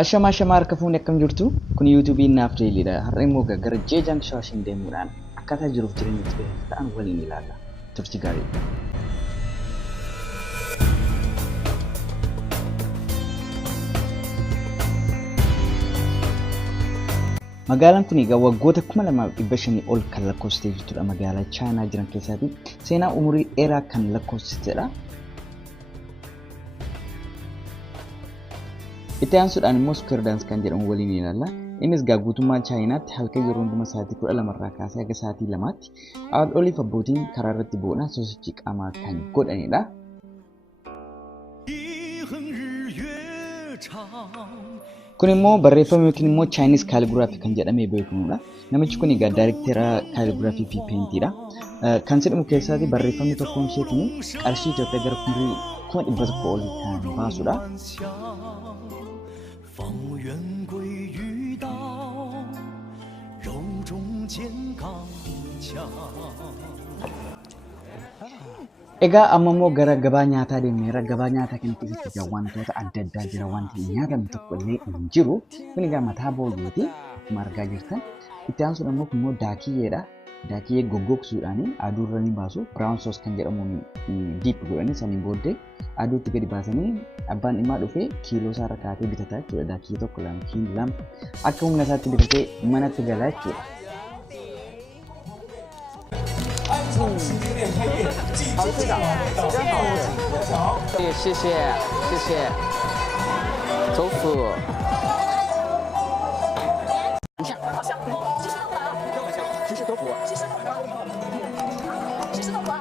Ashama harka fuunee akkam jirtu kun YouTube naaf deelidha. Har'a immoo gara Zhejiang shaoxing deemuudhaan akkaataa jiruuf jireenya itti beekamsa ta'an waliin ilaalla. Turtii gaarii. Magaalaan kun egaa waggoota 2500 ol kan lakkoofsitee jirtudha. Magaalaa Chaayinaa jiran keessatti seenaa umurii dheeraa kan lakkoofsitedha. Itti aansuudhaan immoo Square Dance kan jedhamu waliin ilaalla. Innis guutummaa Chaayinaatti halkan yeroo hundumaa sa'aatii 12 irraa kaasee haga sa'aatii 2tti haadholiif abbootiin karaa irratti bu'uudhaan sosochii qaamaa kan godhanidha. Kun immoo barreeffama yookiin immoo Chinese calligraphy kan jedhamee beekamudha. Namichi kun egaa daayirektera calligraphy fi paintiidha. Kan jedhamu keessatti barreeffamni tokkoon isheetiin qarshii Itoophiyaa gara 1,100 ol kan baasudha. Egaa amma immoo gara gabaa nyaataa deemneerra. Gabaa nyaataa kana keessatti wantoota adda addaa jira. Wanti nyaatamu tokko illee hin jiru. Kun egaa mataa booyyeeti akkuma argaa jirtan. Itti aansuudhaan immoo daakiyyeedha. Daakiyyee goggogsuudhaan aduu irra ni baasu. Brown sauce kan jedhamuun diip godhanii saniin booddee aduutti gadi baasanii abbaan dhimmaa dhufee kiiloo isaa irra kaatee bitata jechuudha. Daakiyyee tokko lama akka humna isaatti bitatee manatti gala jechuudha. 好，队长，真好，谢谢，谢谢，走辅。等一下，芝士豆腐，芝士豆腐，芝士豆腐。